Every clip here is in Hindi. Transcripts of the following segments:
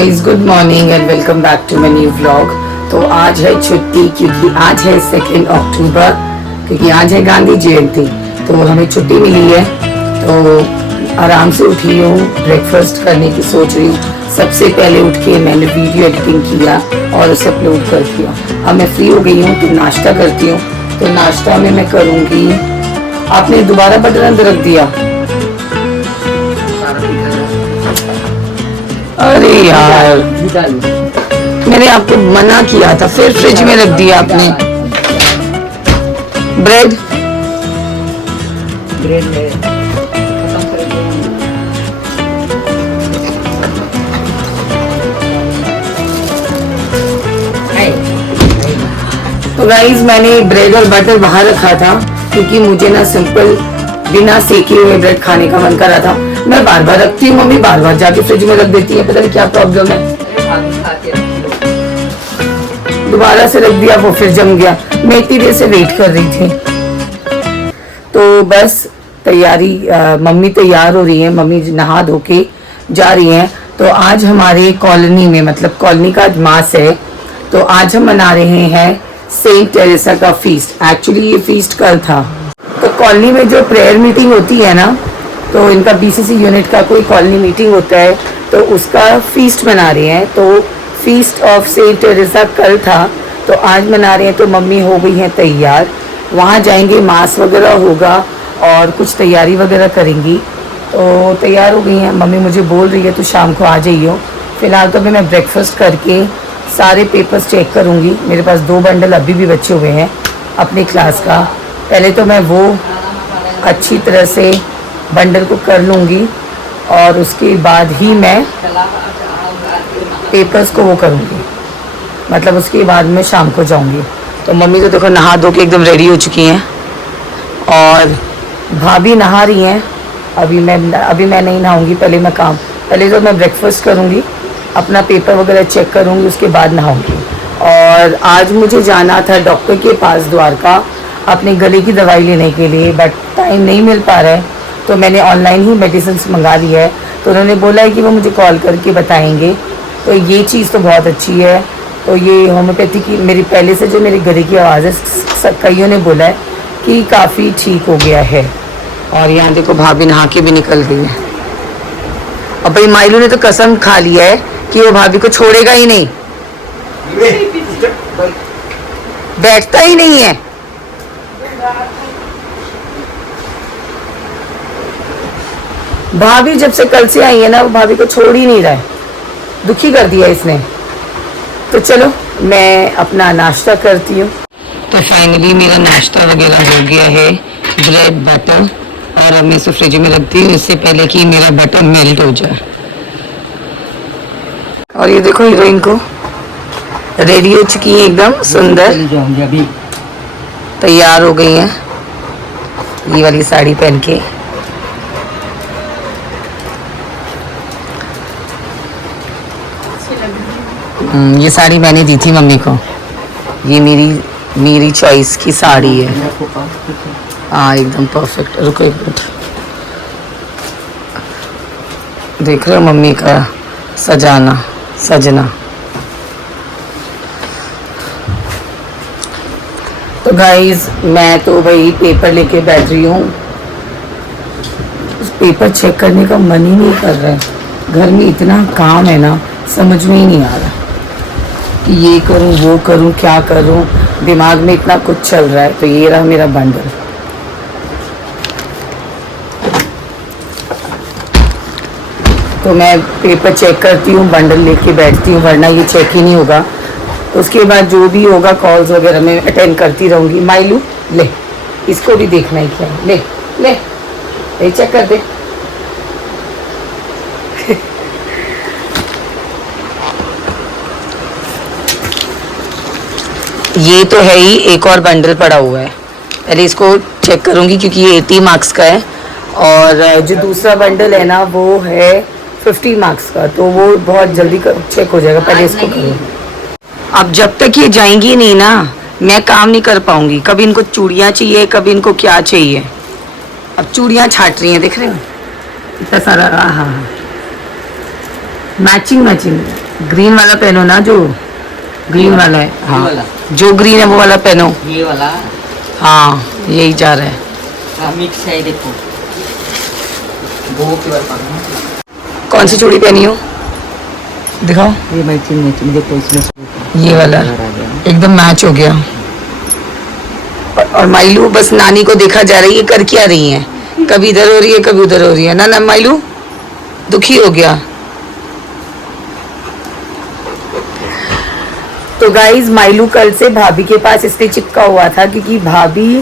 Guys, good morning and welcome back to my new vlog. तो आज है छुट्टी क्योंकि आज है 2 अक्टूबर, क्योंकि आज है गांधी जयंती। तो हमें छुट्टी मिली है, तो आराम से उठी हूँ, ब्रेकफास्ट करने की सोच रही हूँ। सबसे पहले उठ के मैंने वीडियो एडिटिंग किया और उसे अपलोड कर दिया। अब मैं फ्री हो गई हूँ तो नाश्ता करती हूँ। तो नाश्ता में मैं करूँगी, आपने दोबारा बटन अंदर रख दिया। अरे यार, मैंने आपको मना किया था, फिर फ्रिज में रख दिया आपने। ब्रेड तो गाइस, मैंने ब्रेड और बटर बाहर रखा था क्योंकि मुझे ना सिंपल बिना सेके हुए ब्रेड खाने का मन कर रहा था। मैं बार बार रखती हूँ, मम्मी बार बार जाके फ्रिज में रख देती है, पता नहीं क्या प्रॉब्लम है। दोबारा से रख दिया, वो फिर जम गया। मैं इतनी देर से वेट कर रही थी। तो बस तैयारी, मम्मी तैयार हो रही है, मम्मी नहा धो के जा रही हैं। तो आज हमारे कॉलोनी में, मतलब कॉलोनी का आज मास है, तो आज हम मना रहे हैं सेंट टेरेसा का फीस्ट। एक्चुअली ये फीस्ट कल था। तो कॉलोनी में जो प्रेयर मीटिंग होती है ना, तो इनका बीसीसी यूनिट का कोई कॉलोनी मीटिंग होता है, तो उसका फीस्ट मना रहे हैं। तो फीस्ट ऑफ सेंट टेरेसा कल था, तो आज मना रहे हैं। तो मम्मी हो गई हैं तैयार, वहाँ जाएंगे, मास वगैरह होगा और कुछ तैयारी वगैरह करेंगी। तो तैयार हो गई हैं मम्मी, मुझे बोल रही है तो शाम को आ जाइयो। फ़िलहाल तो अभी मैं ब्रेकफास्ट करके सारे पेपर्स चेक करूँगी। मेरे पास 2 बंडल अभी भी बचे हुए हैं अपनी क्लास का। पहले तो मैं वो अच्छी तरह से बंडल को कर लूँगी और उसके बाद ही मैं पेपर्स को वो करूँगी, मतलब उसके बाद मैं शाम को जाऊँगी। तो मम्मी तो देखो नहा धो के एकदम रेडी हो चुकी हैं और भाभी नहा रही हैं। अभी मैं नहीं नहाऊँगी, पहले तो मैं ब्रेकफास्ट करूँगी, अपना पेपर वगैरह चेक करूँगी, उसके बाद नहाऊँगी। और आज मुझे जाना था डॉक्टर के पास द्वारका अपने गले की दवाई लेने के लिए, बट टाइम नहीं मिल पा रहा है। तो मैंने ऑनलाइन ही मेडिसिन मंगा ली है, तो उन्होंने बोला है कि वो मुझे कॉल करके बताएंगे। तो ये चीज़ तो बहुत अच्छी है। तो ये होम्योपैथी की, मेरी पहले से जो मेरे गले की आवाज़ है, कईयों ने बोला है कि काफ़ी ठीक हो गया है। और यहाँ देखो भाभी नहा के भी निकल गई है। अब भाई माइलू ने तो कसम खा लिया है कि वो भाभी को छोड़ेगा ही नहीं, बैठता ही नहीं है। भाभी जब से कल से आई है ना, वो भाभी को छोड़ ही नहीं रहा है, दुखी कर दिया इसने। तो चलो मैं अपना नाश्ता करती हूँ। तो फाइनली मेरा नाश्ता वगैरह हो गया है, ब्रेड बटर, और अब मैं इसे फ्रिज में रखती हूँ इससे पहले कि मेरा बटर मेल्ट हो जाए। और ये देखो हीरोइन को रेडी हो चुकी है, एकदम सुंदर तैयार हो गई हैं ये वाली साड़ी पहन के। ये साड़ी मैंने दी थी मम्मी को, ये मेरी चॉइस की साड़ी है। हाँ एकदम परफेक्ट। रुको एक मिनट, देख रहे हो मम्मी का सजना। तो गाइज मैं तो भाई पेपर लेके बैठ रही हूँ। पेपर चेक करने का मन ही नहीं कर रहा है, घर में इतना काम है ना, समझ में ही नहीं आ रहा कि ये करूं वो करूं क्या करूं, दिमाग में इतना कुछ चल रहा है। तो ये रहा मेरा बंडल। तो मैं पेपर चेक करती हूँ, बंडल लेके बैठती हूँ, वरना ये चेक ही नहीं होगा। तो उसके बाद जो भी होगा कॉल्स वगैरह में अटेंड करती रहूँगी। माइलू ले, इसको भी देखना ही क्या है, ले ले ले चेक कर दे। ये तो है ही, एक और बंडल पड़ा हुआ है, पहले इसको चेक करूंगी क्योंकि ये 80 मार्क्स का है। और जो दूसरा बंडल है ना, वो है 50 मार्क्स का, तो वो बहुत जल्दी चेक हो जाएगा। पहले इसको करूँगी। अब जब तक ये जाएंगी नहीं ना, मैं काम नहीं कर पाऊंगी। कभी इनको चूड़ियाँ चाहिए, कभी इनको क्या चाहिए। अब चूड़ियाँ छाट रही हैं, देख रहे हो इतना सारा। हाँ मैचिंग ग्रीन वाला पहनो ना, जो ग्रीन वाला है। ये हाँ वाला, जो ग्रीन है वो वाला पहनो। ये वाला। हाँ यही जा रहा है। हाँ मिक्स है, देखो दो पेपर पाना। कौन सी चूड़ी पहनी हो, दिखाओ। ये मैचिंग मैचिंग देखो इसमें ये वाला आ गया। एकदम मैच हो गया। और माइलू बस नानी को देखा जा रही है, कर क्या रही है, कभी इधर हो रही है कभी उधर हो रही है ना। ना माइलू दुखी हो गया। तो गाइज माइलू कल से भाभी के पास इसलिए चिपका हुआ था क्योंकि भाभी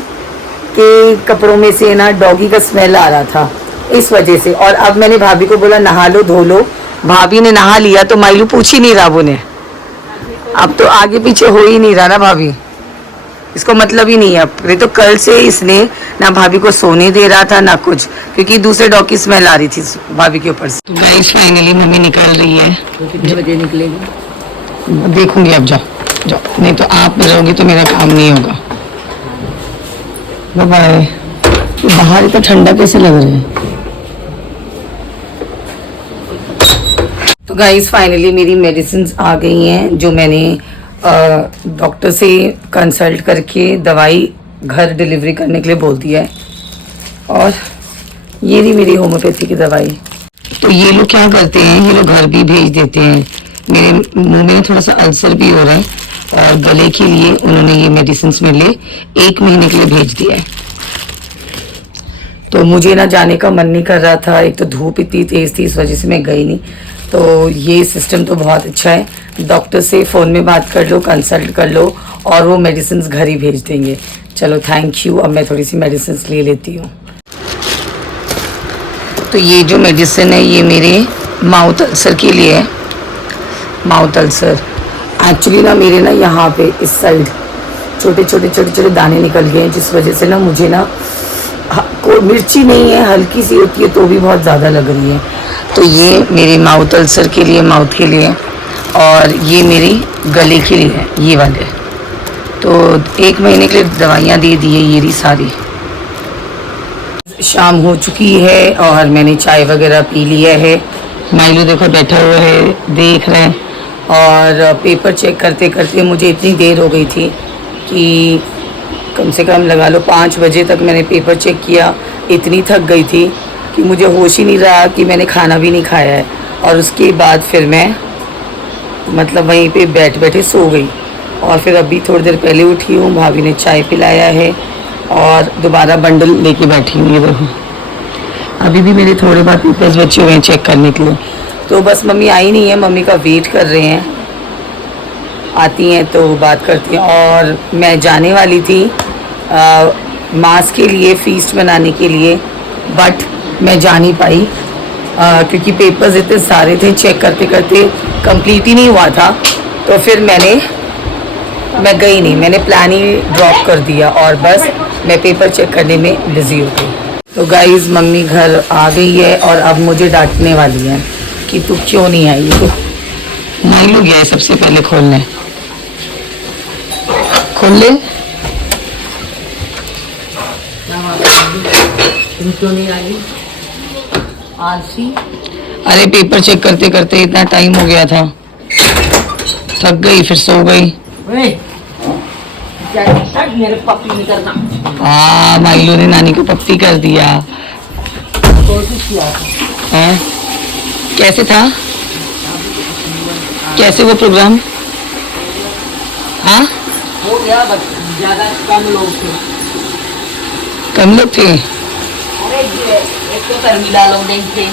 के कपड़ों में से ना डॉगी का स्मेल आ रहा था, इस वजह से। और अब मैंने भाभी को बोला नहा लो धो लो, भाभी ने नहा लिया तो माइलू पूछ ही नहीं रहा वो ने। अब तो आगे पीछे हो ही नहीं रहा ना भाभी, इसको मतलब ही नहीं है। अब तो कल से इसने ना भाभी को सोने दे रहा था ना कुछ, क्योंकि दूसरे डॉग की स्मेल आ रही थी भाभी के ऊपर से। तो गाइस फाइनली मम्मी निकाल रही है। तो कितने बजे निकलेगी? देखूंगी अब, जाओ जाओ, नहीं तो आप रहोगी तो मेरा काम नहीं होगा। Bye bye. बाहर इतना ठंडा कैसे लग रहा है। तो गाइस फाइनली मेरी मेडिसिन आ गई हैं, जो मैंने डॉक्टर से कंसल्ट करके दवाई घर डिलीवरी करने के लिए बोल दिया है। और ये रही मेरी होम्योपैथी की दवाई। तो ये लोग क्या करते हैं, ये लोग घर भी भेज देते हैं। मेरे मुंह में थोड़ा सा अल्सर भी हो रहा है और गले के लिए उन्होंने ये मेडिसिन मेरे लिए 1 महीने के लिए भेज दिया है। तो मुझे ना जाने का मन नहीं कर रहा था, एक तो धूप इतनी तेज थी इस वजह से मैं गई नहीं। तो ये सिस्टम तो बहुत अच्छा है, डॉक्टर से फ़ोन में बात कर लो, कंसल्ट कर लो और वो मेडिसिन घर ही भेज देंगे। चलो थैंक यू। अब मैं थोड़ी सी मेडिसिन ले लेती हूँ। तो ये जो मेडिसिन है ये मेरे माउथ अल्सर के लिए है। माउथ अल्सर एक्चुअली ना मेरे ना यहाँ पे इस साइड छोटे छोटे दाने निकल गए हैं, जिस वजह से ना मुझे ना कोई मिर्ची नहीं है, हल्की सी होती है तो भी बहुत ज़्यादा लग रही है। तो ये मेरे माउथ अल्सर के लिए, माउथ के लिए, और ये मेरी गले के लिए है ये वाले। तो 1 महीने के लिए दवाइयाँ दे दी है ये रही सारी। शाम हो चुकी है और मैंने चाय वगैरह पी लिया है। माइलू देखो बैठा हुआ है, देख रहे हैं। और पेपर चेक करते करते मुझे इतनी देर हो गई थी कि कम से कम लगा लो 5 बजे तक मैंने पेपर चेक किया। इतनी थक गई थी कि मुझे होश ही नहीं रहा कि मैंने खाना भी नहीं खाया है। और उसके बाद फिर मैं मतलब वहीं पे बैठे सो गई। और फिर अभी थोड़ी देर पहले उठी हूँ, भाभी ने चाय पिलाया है और दोबारा बंडल लेके बैठी हूँ। ये देखो अभी भी मेरे थोड़े बहुत पेपर्स बचे हुए हैं चेक करने के लिए। तो बस मम्मी आई नहीं है, मम्मी का वेट कर रहे हैं, आती हैं तो बात करती हैं। और मैं जाने वाली थी मास के लिए, फीस्ट बनाने के लिए, बट मैं जा नहीं पाई क्योंकि पेपर्स इतने सारे थे, चेक करते करते कंप्लीट ही नहीं हुआ था। तो फिर मैं गई नहीं, मैंने प्लान ही ड्रॉप कर दिया और बस मैं पेपर चेक करने में बिजी हो गई। तो गाइस मम्मी घर आ गई है और अब मुझे डांटने वाली है कि तू क्यों नहीं आई। तो माइलू गया है सबसे पहले खोलने, खोल ले। तुम क्यों नहीं आई? आलसी। अरे पेपर चेक करते करते इतना टाइम हो गया था, थक गई फिर सो गई। मेरे पप्पी नहीं करना। हाँ माइलू ने नानी को पप्पी कर दिया। कोशिश किया है? कैसे था, कैसे वो प्रोग्राम? हाँ हो गया, बस ज्यादा कम लोग थे। कम लोग थे। अरे एक तो शर्मिला लोग थे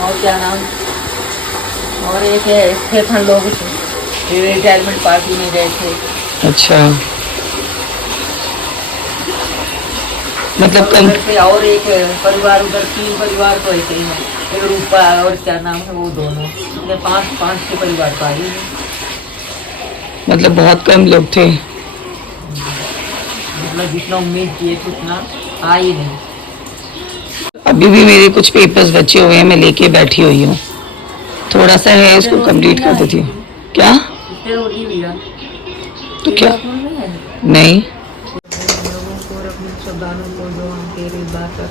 और क्या नाम, और एक है स्टेफन लोग थे, रिटायरमेंट पार्टी में गए थे। अच्छा मतलब कम। और एक परिवार उधर 3 परिवार तो ऐसे ही है, एक रूपा और क्या नाम है वो दोनों, 5 के परिवार का ही है। मतलब बहुत कम लोग थे। मतलब जितना उम्मीद किए थे उतना आ ही नहीं। अभी भी मेरे कुछ पेपर्स बचे हुए हैं, मैं लेके बैठी हुई हूँ। थोड़ा सा है, इसको कंप्लीट कर देती हूँ। क्या? तो क्या? नहीं लोगों को और अपने शब्दानों को जो हम तेरी बात का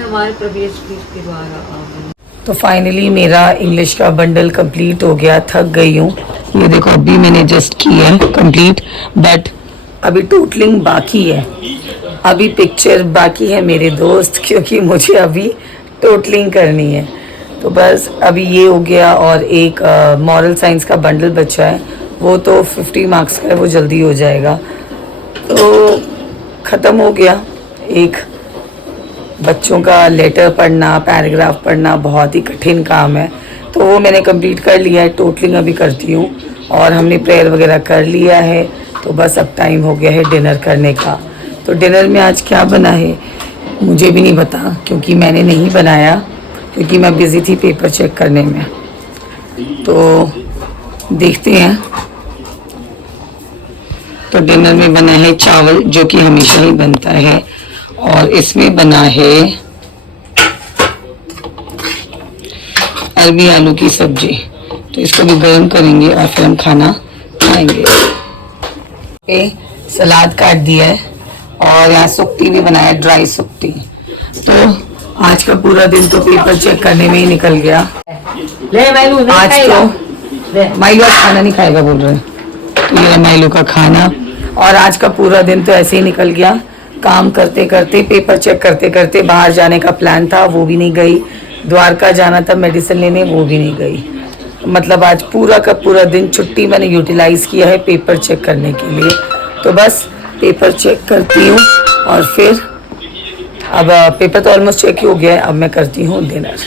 हमारे प्रवेश के द्वारा आमीन। तो फाइनली मेरा इंग्लिश का बंडल कंप्लीट हो गया। थक गई हूँ। ये देखो अभी मैंने जस्ट किया है कंप्लीट, बट अभी टोटलिंग बाकी है, अभी पिक्चर बाकी है मेरे दोस्त, क्योंकि मुझे अभी टोटलिंग करनी है। तो बस अभी ये हो गया और एक मॉरल साइंस का बंडल बचा है, वो तो 50 मार्क्स का है, वो जल्दी हो जाएगा। तो ख़त्म हो गया। एक बच्चों का लेटर पढ़ना, पैराग्राफ पढ़ना बहुत ही कठिन काम है, तो वो मैंने कंप्लीट कर लिया है। टोटलिंग अभी करती हूँ और हमने प्रेयर वगैरह कर लिया है। तो बस अब टाइम हो गया है डिनर करने का। तो डिनर में आज क्या बना है मुझे भी नहीं पता, क्योंकि मैंने नहीं बनाया, क्योंकि मैं बिज़ी थी पेपर चेक करने में। तो देखते हैं। तो डिनर में बना है चावल, जो कि हमेशा ही बनता है, और इसमें बना है अरबी आलू की सब्जी। तो इसको भी गर्म करेंगे और फिर हम खाना खाएंगे। सलाद काट दिया है और यहाँ सुक्ती भी बनाया, ड्राई सुक्ती। तो आज का पूरा दिन तो पेपर चेक करने में ही निकल गया। ले माइलू नहीं आज खाएगा। तो माइलू आज खाना नहीं खाएगा बोल रहे हैं, तो ये माइलू का खाना। और आज का पूरा दिन तो ऐसे ही निकल गया, काम करते करते, पेपर चेक करते करते। बाहर जाने का प्लान था, वो भी नहीं गई। द्वारका जाना था मेडिसिन लेने, वो भी नहीं गई। मतलब आज पूरा का पूरा दिन छुट्टी मैंने यूटिलाइज किया है पेपर चेक करने के लिए। तो बस पेपर चेक करती हूँ और फिर अब पेपर तो ऑलमोस्ट चेक ही हो गया है, अब मैं करती हूँ डिनर।